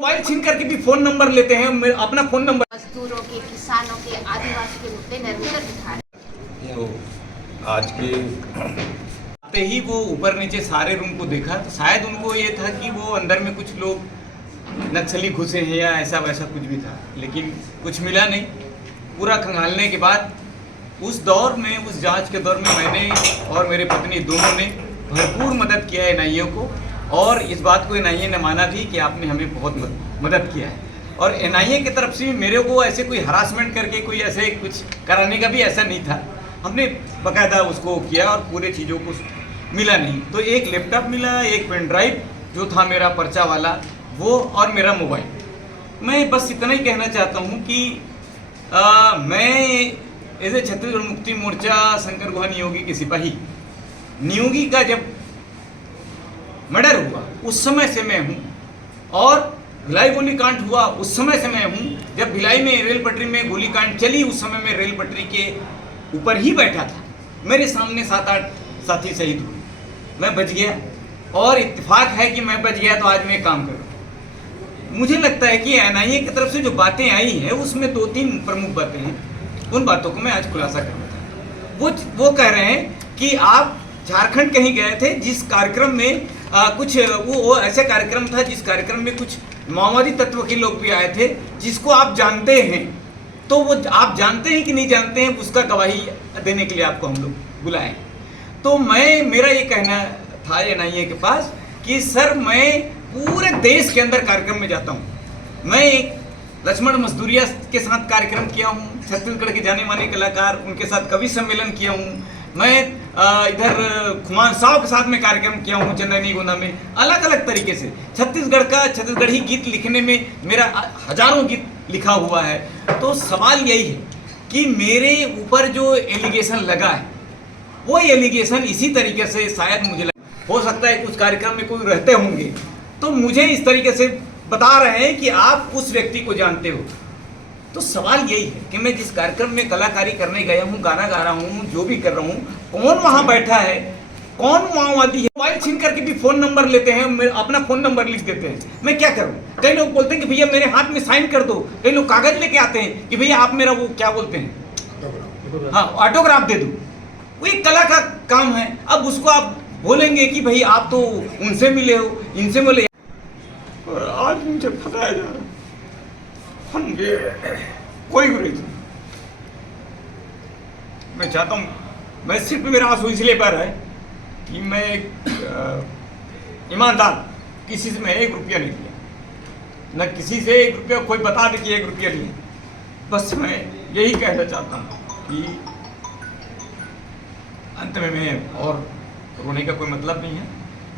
Mobile छीन करके भी फोन नंबर लेते हैं, अपना फोन नंबर। मजदूरों के, किसानों के, आदिवासी के मुद्दे निरंतर उठा रहे हैं। तो आज के आते ही वो ऊपर नीचे सारे रूम को देखा, तो शायद उनको ये था कि वो अंदर में कुछ लोग नक्सली घुसे हैं या ऐसा वैसा कुछ भी था, लेकिन कुछ मिला नहीं। पूरा खंगालने के बाद उस दौर में, उस जांच के दौर में मैंने और मेरे पत्नी दोनों ने भरपूर मदद किया एनआईए को, और इस बात को एनआईए ने माना भी कि आपने हमें बहुत मदद किया है। और एनआईए की तरफ से मेरे को ऐसे कोई हरासमेंट करके कोई ऐसे कुछ कराने का भी ऐसा नहीं था। हमने बाकायदा उसको किया और पूरे चीज़ों को मिला नहीं। तो एक लैपटॉप मिला, एक पेन ड्राइव जो था मेरा पर्चा वाला वो, और मेरा मोबाइल। मैं बस इतना ही कहना चाहता हूँ कि मैं एज ए छत्तीसगढ़ मुक्ति मोर्चा शंकर गुहा नियोगी के सिपाही, नियोगी का जब मर्डर हुआ उस समय से मैं हूँ, और भिलाई गोली कांड हुआ उस समय से मैं हूँ। जब भिलाई में रेल पटरी में गोली कांड चली उस समय मैं रेल पटरी के ऊपर ही बैठा था। मेरे सामने 7-8 साथी शहीद हुए, मैं बच गया, और इत्तेफाक है कि मैं बच गया तो आज मैं काम करूँ। मुझे लगता है कि एनआईए की तरफ से जो बातें आई हैं उसमें 2-3 प्रमुख बातें हैं, उन बातों को मैं आज खुलासा करना चाहता हूँ। वो कह रहे हैं कि आप झारखंड कहीं गए थे जिस कार्यक्रम में कुछ वो ऐसे कार्यक्रम था जिस कार्यक्रम में कुछ माओवादी तत्व के लोग भी आए थे जिसको आप जानते हैं। तो वो आप जानते हैं कि नहीं जानते हैं उसका गवाही देने के लिए आपको हम लोग बुलाए। तो मेरा ये कहना था एनआईए के पास कि सर, मैं पूरे देश के अंदर कार्यक्रम में जाता हूँ। मैं एक लक्ष्मण मजदूरिया के साथ कार्यक्रम किया हूँ, छत्तीसगढ़ के जाने माने कलाकार, उनके साथ कवि सम्मेलन किया हूँ। मैं इधर खुमान साहब के साथ में कार्यक्रम किया हूँ चंद्रनी गोंदा में। अलग अलग तरीके से छत्तीसगढ़ी गीत लिखने में मेरा हजारों गीत लिखा हुआ है। तो सवाल यही है कि मेरे ऊपर जो एलिगेशन लगा है वो एलिगेशन इसी तरीके से शायद मुझे हो सकता है कुछ कार्यक्रम में कोई रहते होंगे तो मुझे इस तरीके से बता रहे हैं कि आप उस व्यक्ति को जानते हो। तो सवाल यही है कि मैं जिस कार्यक्रम में कलाकारी करने गया हूँ, गाना गा रहा हूँ, जो भी कर रहा हूँ, कौन वहाँ बैठा है, कौन माओवादी है। मोबाइल छीन करके भी फोन नंबर लेते हैं, अपना फोन नंबर लिख देते हैं। मैं क्या करूँ? कई लोग बोलते हैं कि भैया मेरे हाथ में साइन कर दो, कई लोग कागज लेके आते हैं कि भैया आप मेरा वो क्या बोलते हैं, हाँ, ऑटोग्राफ दे दो। वो एक कला का काम है। अब उसको आप बोलेंगे कि भाई आप तो उनसे मिले हो, इनसे मिले, और आज मुझे फंसाया जा रहा है। कोई गुरेज नहीं। मैं चाहता हूँ, मैं सिर्फ मेरा आंसू इसलिए पर है कि मैं एक ईमानदार, किसी से मैं 1 रुपया नहीं लिया, न किसी से 1 रुपया कोई बता दे कि 1 रुपया लिया। बस मैं यही कहना चाहता हूँ कि अंत में मैं और रोने का कोई मतलब नहीं है।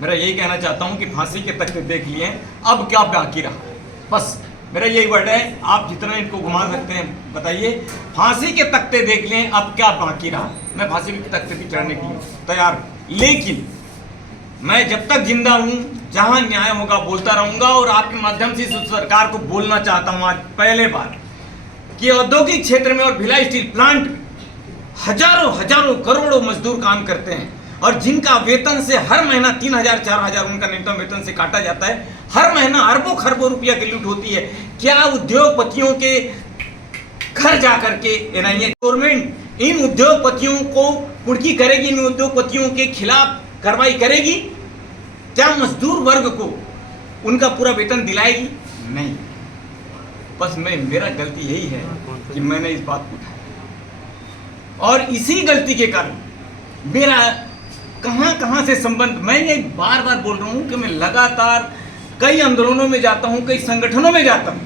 मेरा यही कहना चाहता हूँ कि फांसी के तख्ते देख लिए हैं, अब क्या बाकी रहा। बस मेरा यही वर्ड है। आप जितना इनको घुमा सकते हैं बताइए, फांसी के तख्ते देख लें, अब क्या बाकी रहा। मैं फांसी के तख्ते पे चढ़ने के लिए तैयार हूं, लेकिन मैं जब तक जिंदा हूं, जहां न्याय होगा बोलता रहूंगा। और आपके माध्यम से इस सरकार को बोलना चाहता हूं आज पहले बार कि औद्योगिक क्षेत्र में और भिलाई स्टील प्लांट में हजारों करोड़ों मजदूर काम करते हैं, और जिनका वेतन से हर महीना 3,000-4,000 उनका न्यूनतम वेतन से काटा जाता है। हर महीना अरबों खरबों रुपया की लूट होती है। क्या उद्योगपतियों के घर जाकर के एनआईए गवर्नमेंट इन उद्योगपतियों को कुर्की करेगी, इन उद्योगपतियों के खिलाफ कार्रवाई करेगी? क्या मजदूर वर्ग को उनका पूरा वेतन दिलाएगी? नहीं। बस मेरा गलती यही है कि मैंने इस बात को उठाया, और इसी गलती के कारण मेरा कहां से संबंध। मैं ये बार बोल रहा हूं कि मैं लगातार कई आंदोलनों में जाता हूं, कई संगठनों में जाता हूं,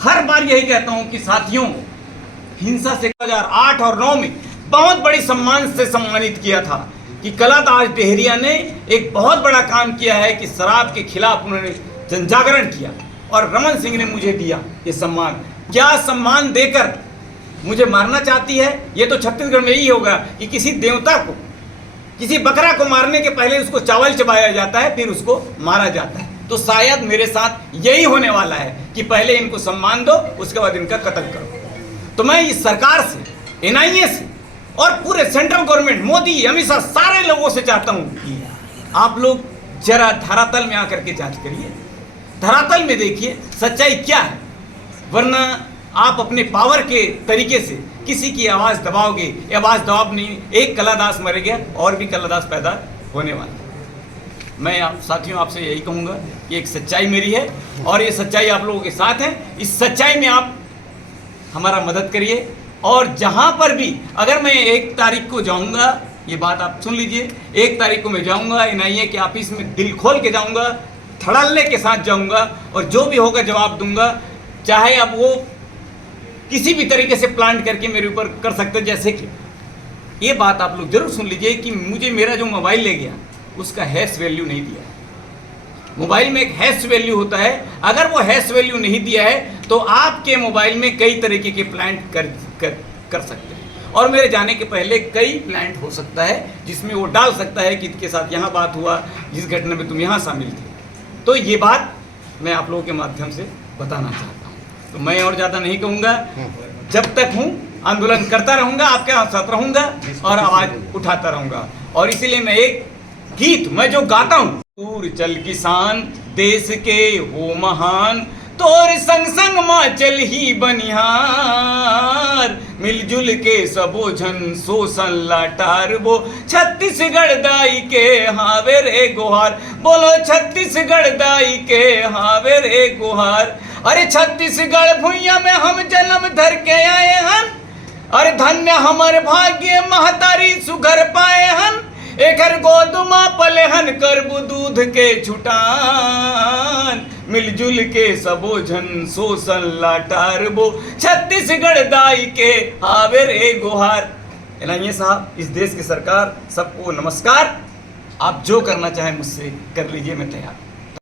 हर बार यही कहता हूं कि साथियों, हिंसा से 2008 और 2009 में बहुत बड़ी सम्मान से सम्मानित किया था कि कलादास डेहरिया ने एक बहुत बड़ा काम किया है कि शराब के खिलाफ उन्होंने जनजागरण किया, और रमन सिंह ने मुझे दिया ये सम्मान। क्या सम्मान देकर मुझे मारना चाहती है? ये तो छत्तीसगढ़ में यही होगा कि किसी देवता को, किसी बकरा को मारने के पहले उसको चावल चबाया जाता है, फिर उसको मारा जाता है। तो शायद मेरे साथ यही होने वाला है कि पहले इनको सम्मान दो, उसके बाद इनका कत्ल करो। तो मैं इस सरकार से, एनआईए से और पूरे सेंट्रल गवर्नमेंट, मोदी, अमित शाह, सारे लोगों से चाहता हूं कि आप लोग जरा धरातल में आकर के जांच करिए। धरातल में देखिए सच्चाई क्या है, वरना आप अपने पावर के तरीके से किसी की आवाज़ दबाओगे। ये आवाज़ दबाव नहीं, एक कलादास मर गया और भी कलादास पैदा होने वाला है। मैं आप साथियों आपसे यही कहूँगा कि एक सच्चाई मेरी है और ये सच्चाई आप लोगों के साथ है। इस सच्चाई में आप हमारा मदद करिए। और जहाँ पर भी अगर मैं 1 तारीख को जाऊँगा, ये बात आप सुन लीजिए, 1 तारीख को मैं जाऊँगा NIA के ऑफिस में, दिल खोल के जाऊँगा, धड़ल्ले के साथ जाऊँगा और जो भी होगा जवाब दूंगा। चाहे अब वो किसी भी तरीके से प्लान करके मेरे ऊपर कर सकते, जैसे कि ये बात आप लोग जरूर सुन लीजिए कि मुझे मेरा जो मोबाइल ले गया उसका हैश वैल्यू नहीं दिया है। मोबाइल में एक हैश वैल्यू होता है, अगर वो हैश वैल्यू नहीं दिया है तो आपके मोबाइल में कई तरीके के प्लान कर सकते हैं और मेरे जाने के पहले कई प्लान हो सकता है जिसमें वो डाल सकता है कि इसके साथ यहाँ बात हुआ, जिस घटना में तुम यहाँ शामिल थे। तो ये बात मैं आप लोगों के माध्यम से बताना चाहता हूँ। तो मैं और ज़्यादा नहीं कहूँगा, जब तक हूँ आंदोलन करता रहूँगा, आपके साथ रहूँगा और आवाज़ उठाता रहूँगा। और इसीलिए मैं एक गीत मैं जो गाता हूँ, दूर चल किसान देश के हो महान, तोर संग संग माँ चल ही बनिहार, मिलजुल के सबो झन शोषण लाटार, वो छत्तीसगढ़ दाई के हावे रे गुहार, बोलो छत्तीसगढ़ दाई के हावे रे गुहार। अरे छत्तीसगढ़ भुइया में हम जन्म धर के आए हन, अरे धन्य हमर भाग्य महतारी सुघर पाए हन, एकर गोदुमा पलेहन करबू दूध के छुटान, मिलजुल के सबो झन शोषण लाटार, वो छत्तीसगढ़ दाई के हावे रे गुहार। NIA साहब, इस देश की सरकार, सबको नमस्कार। आप जो करना चाहें मुझसे कर लीजिए, मैं तैयार।